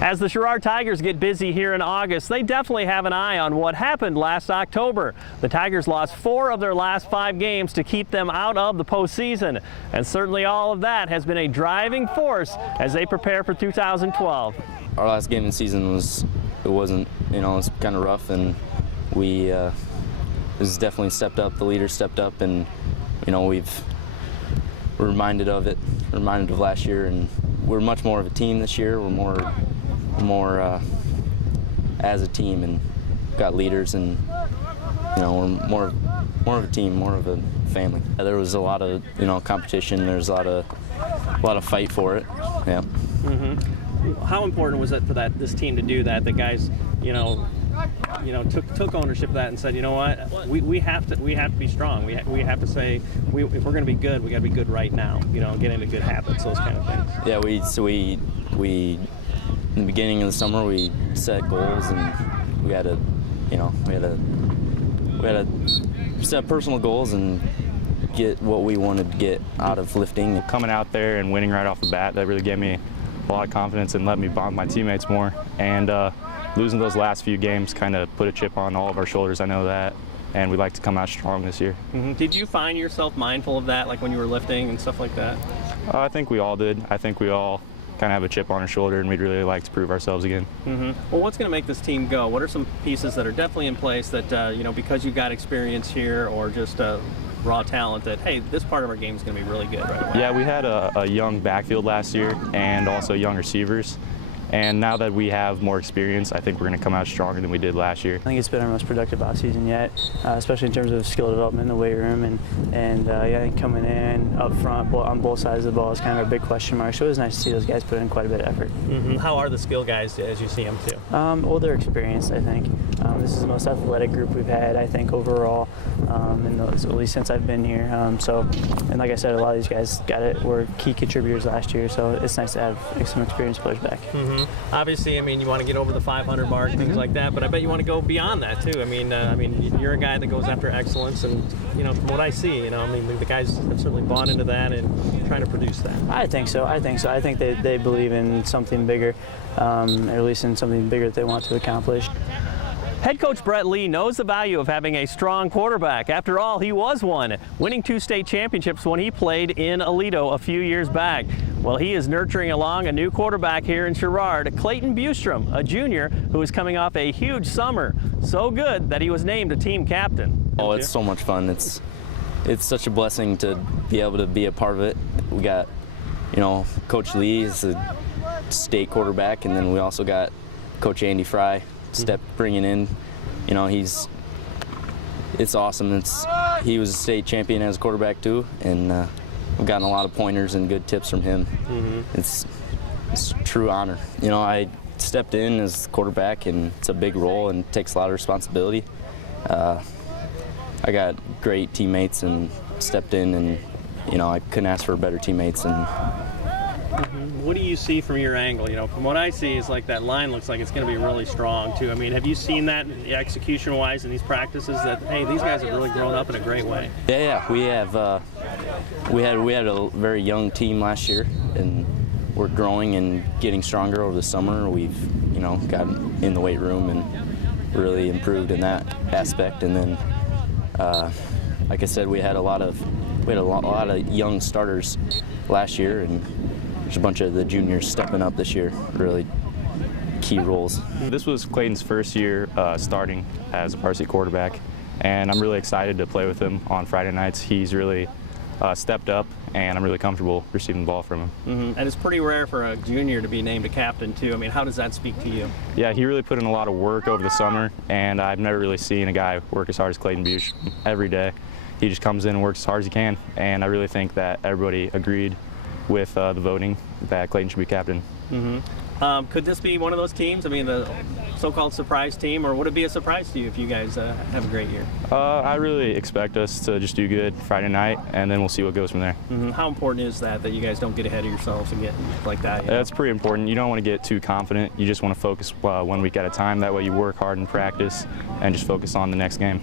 As the Sherrard Tigers get busy here in August, they definitely have an eye on what happened last October. The Tigers lost 4 of their last 5 games to keep them out of the postseason, and certainly all of that has been a driving force as they prepare for 2012. Our last game of the season wasn't, it was kind of rough, and we was definitely stepped up. The leaders stepped up, and we're reminded of it, reminded of last year, and we're much more of a team this year. We're more as a team, and got leaders, and we're more of a team, more of a family. There was a lot of competition. There's a lot of fight for it. Yeah. Mm-hmm. How important was it for this team to do that? The guys, took ownership of that and said, you know what, we have to be strong. We have to say, if we're going to be good, we got to be good right now. Get into good habits, those kind of things. Yeah, we in the beginning of the summer we set goals, and we had to set personal goals and get what we wanted to get out of lifting. Coming out there and winning right off the bat, that really gave me a lot of confidence and let me bond with my teammates more. And losing those last few games kind of put a chip on all of our shoulders, I know that, and we'd like to come out strong this year. Mm-hmm. Did you find yourself mindful of that, like when you were lifting and stuff like that? I think we all did. I think we all kind of have a chip on our shoulder, and we'd really like to prove ourselves again. Mm-hmm. Well, what's going to make this team go? What are some pieces that are definitely in place that, because you got experience here or just raw talent, that, hey, this part of our game is going to be really good right away? Yeah, we had a young backfield last year and also young receivers. And now that we have more experience, I think we're going to come out stronger than we did last year. I think it's been our most productive offseason yet, especially in terms of skill development in the weight room. And I think coming in up front on both sides of the ball is kind of a big question mark. So it was nice to see those guys put in quite a bit of effort. Mm-hmm. How are the skill guys as you see them too? Well, they're experienced, I think. This is the most athletic group we've had, I think, overall, at least since I've been here. And like I said, a lot of these guys were key contributors last year, so it's nice to have some experienced players back. Mm-hmm. Obviously, you want to get over the 500 mark, things like that, but I bet you want to go beyond that too. You're a guy that goes after excellence, and from what I see, the guys have certainly bought into that and trying to produce that. I think so. I think they believe in something bigger, or at least in something bigger that they want to accomplish. Head coach Brett Lee knows the value of having a strong quarterback. After all, he was one, winning 2 state championships when he played in Aledo a few years back. Well, he is nurturing along a new quarterback here in Sherrard, Clayton Bustrom, a junior who is coming off a huge summer. So good that he was named a team captain. Oh, it's so much fun. It's such a blessing to be able to be a part of it. We got, Coach Lee is a state quarterback, and then we also got Coach Andy Fry bringing in. It's awesome. He was a state champion as a quarterback too, and we've gotten a lot of pointers and good tips from him. Mm-hmm. It's a true honor. I stepped in as quarterback, and it's a big role and takes a lot of responsibility. I got great teammates and stepped in, and I couldn't ask for better teammates. And what do you see from your angle? From what I see, is like that line looks like it's going to be really strong too. Have you seen that execution-wise in these practices? That hey, these guys have really grown up in a great way. Yeah, we have. We had a very young team last year, and we're growing and getting stronger over the summer. We've gotten in the weight room and really improved in that aspect. And then, like I said, we had a lot of young starters last year, and there's a bunch of the juniors stepping up this year, really key roles. This was Clayton's first year starting as a varsity quarterback, and I'm really excited to play with him on Friday nights. He's really stepped up, and I'm really comfortable receiving the ball from him. Mm-hmm. And it's pretty rare for a junior to be named a captain too. How does that speak to you? Yeah, he really put in a lot of work over the summer, and I've never really seen a guy work as hard as Clayton Bush every day. He just comes in and works as hard as he can, and I really think that everybody agreed with the voting that Clayton should be captain. Mm-hmm. Could this be one of those teams, the so-called surprise team, or would it be a surprise to you if you guys have a great year? I really expect us to just do good Friday night, and then we'll see what goes from there. Mm-hmm. How important is that you guys don't get ahead of yourselves and get like that? That's pretty important. You don't want to get too confident. You just want to focus 1 week at a time. That way you work hard in practice and just focus on the next game.